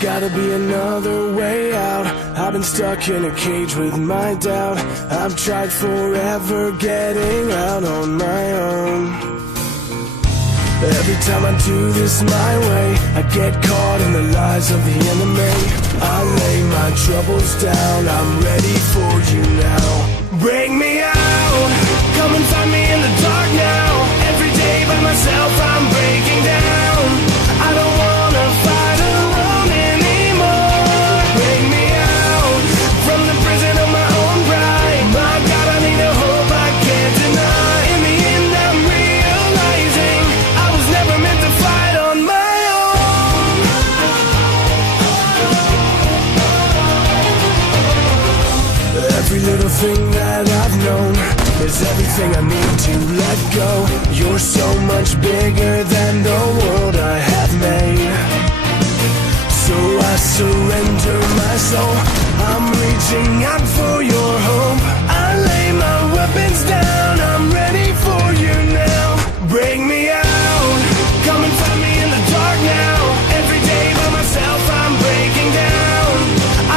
Gotta be another way out. I've been stuck in a cage with my doubt. I've tried forever getting out on my own. Every time I do this my way, I get caught in the lies of the enemy. I lay my troubles down, I'm ready for you now. Bring me out, come and find me in the dark now. Every day by myself I'm breaking down. I don't wanna fight alone anymore. Bring me out from the prison of my own pride. My God, I need a hope I can't deny. In the end I'm realizing I was never meant to fight on my own. Every little thing that I've known is everything I need to let go. You're so much bigger than the world I have made. So I surrender my soul. I'm reaching out for your hope. I lay my weapons down. I'm ready for you now. Bring me out. Come and find me in the dark now. Every day by myself I'm breaking down.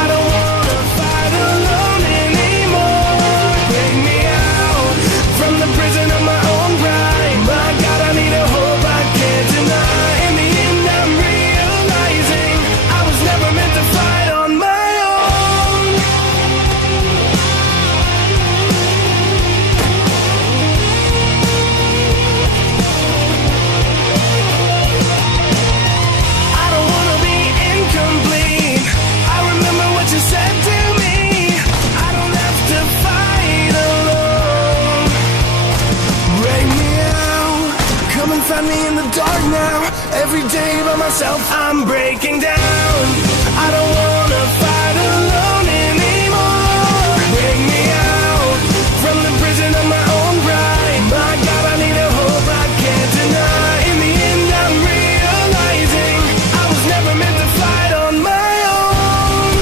I don't wanna fight alone anymore. Bring me out from the prison of my own pride. My God, I need a hope I can't deny. In the end I'm realizing I was never meant to fight on my own. I don't wanna be incomplete. I remember what you said to me. I don't have to fight alone. Bring me out. Come and find me in the dark now. Every day by myself I'm breaking down. I don't wanna fight alone anymore. Bring me out from the prison of my own pride. My God, I need a hope I can't deny. In the end I'm realizing I was never meant to fight on my own.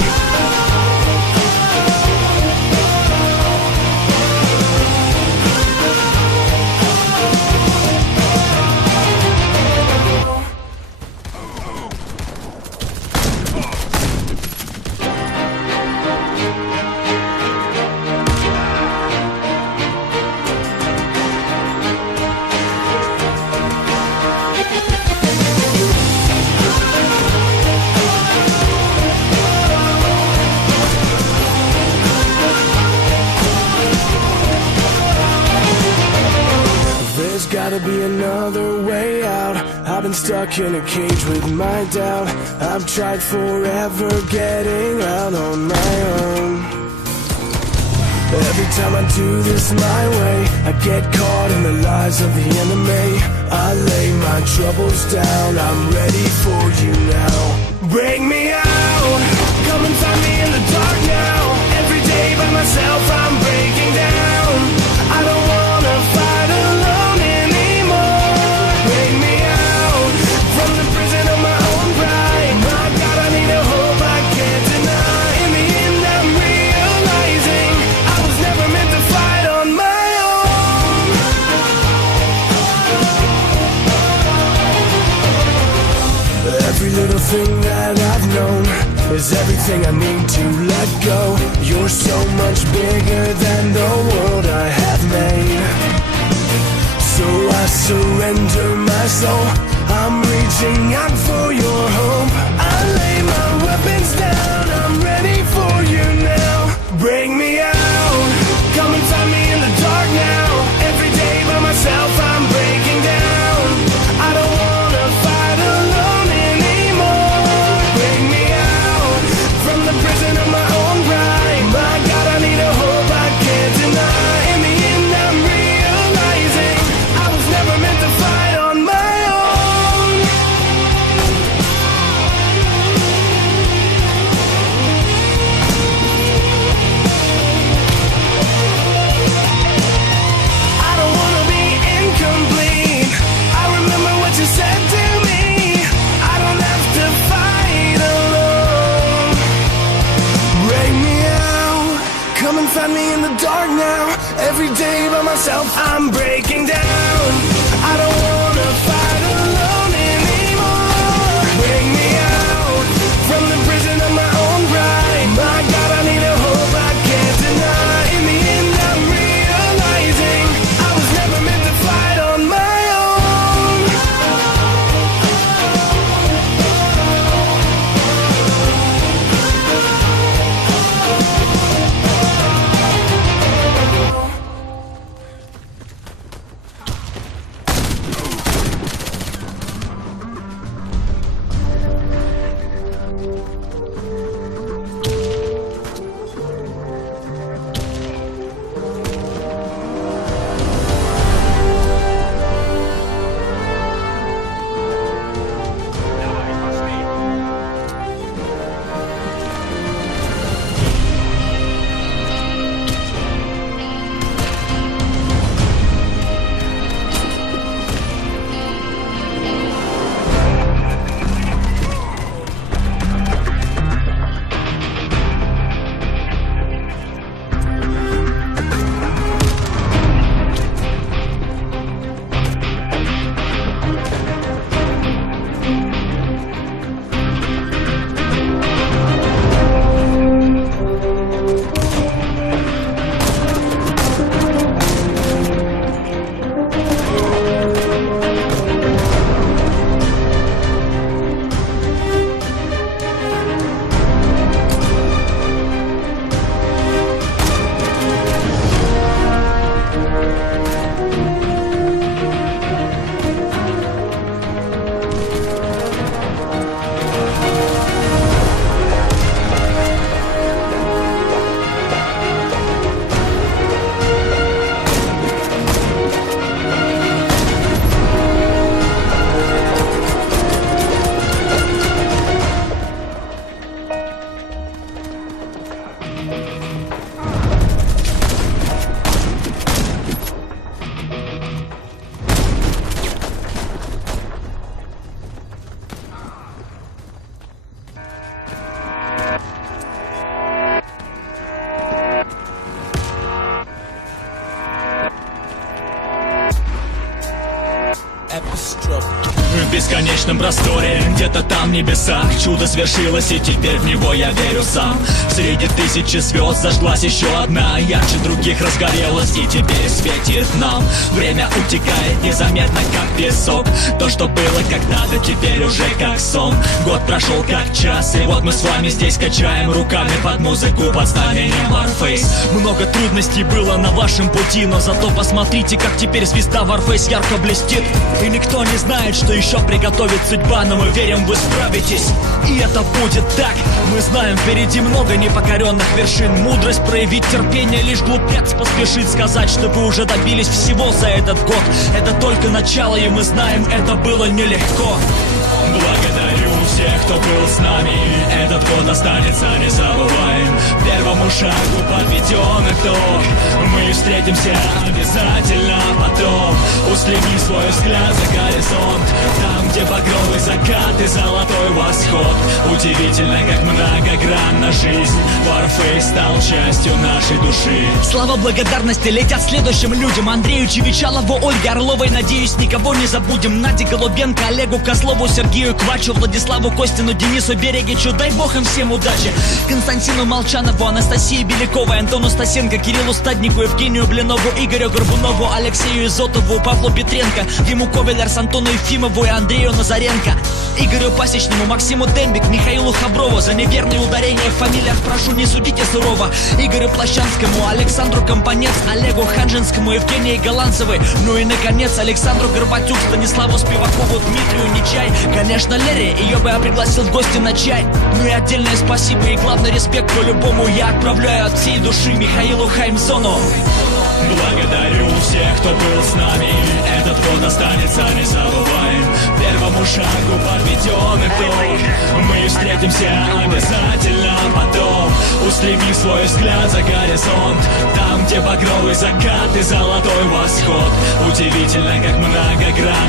There's gotta be another way out. I've been stuck in a cage with my doubt. I've tried forever getting out on my own. Every time I do this my way, I get caught in the lies of the enemy. I lay my troubles down, I'm ready for you now. Bring me out, come and find me in the dark now. Every day by myself I'm breaking down. I don't wanna fight alone anymore. Bring me out from the prison of my own pride. My God, I need a hope I can't deny. In the end I'm realizing I was never meant to fight on my own. Every little thing that I've known is everything I need to let go. You're so much bigger than the world I have made. So I surrender my soul. I'm reaching out for your hope. I lay my weapons down. I'm ready for you now. Bring me out. Come and find me in the dark now. Every day by myself I'm breaking down. I don't wanna fight alone anymore. Bring me out from the prison of my own pride. My God, I need a hope I can't deny. In the end I'm realizing I was never meant to fight on my own. by myself, I'm breaking down. I don't wanna fight alone anymore. Bring me out from the prison of my own pride. My God, I need a hope I can't deny. In the end, I'm realizing I was never meant to fight on my own. В бесконечном просторе, где-то там в небесах, чудо свершилось, и теперь в него я верю сам. Среди тысячи звезд зажглась еще одна, ярче других разгорелась, и теперь светит нам. Время утекает незаметно, как песок. То, что было когда-то, теперь уже как сон. Год прошел как час, и вот мы с вами здесь качаем руками под музыку, под знамением Warface. Много трудностей было на вашем пути, но зато посмотрите, как теперь звезда Warface ярко блестит. И никто не знает, что еще приготовит судьба, но мы верим, вы справитесь, и это будет так. Мы знаем, впереди много непокоренных вершин. Мудрость проявить, терпение, лишь глупец поспешит сказать, что вы уже добились всего за этот год. Это только начало, и мы знаем, это было нелегко. Благодарю всех, кто был с нами. Этот год останется незабываем. Первому шагу подведен итог. Мы встретимся обязательно потом. Устреми свой взгляд за горизонт, там, где багровый закат и золотой восход. Удивительно, как многогранна жизнь. Warface стал частью нашей души. Слова благодарности летят следующим людям: Андрею Чевичалову, Ольге Орловой. Надеюсь, никого не забудем. Наде Голубенко, Олегу Козлову, Сергею Квачу, Владиславу Костину, Денису Берегичу. Дай бог им всем удачи. Константину Молчанову, Анастасии Беляковой, Антону Стасенко, Кириллу Стаднику, Евгению Блинову, Игорю Горбунову, Алексею Изотову, Павлу Петренко, Диму Ковелерс, Антону Ефимову и Андрею Назаренко, Игорю Пасечному, Максиму Дембик, Михаилу Хаброву. За неверные ударения в фамилиях прошу, не судите сурово. Игорю Плащанскому, Александру Компанец, Олегу Ханжинскому, Евгении Голландцевой. Ну и, наконец, Александру Горбатюк, Станиславу Спивакову, Дмитрию Нечай. Конечно, Лере, ее бы я пригласил в гости на чай. Ну и отдельное спасибо и главный респект по-любому я отправляю от всей души Михаилу Хаймзону. Благодарю всех, кто был с нами. Этот год останется незабываем. Первому шагу подведен итог. Мы встретимся обязательно потом. Устреми свой взгляд за горизонт, там, где багровый закат и золотой восход. Удивительно, как многогранна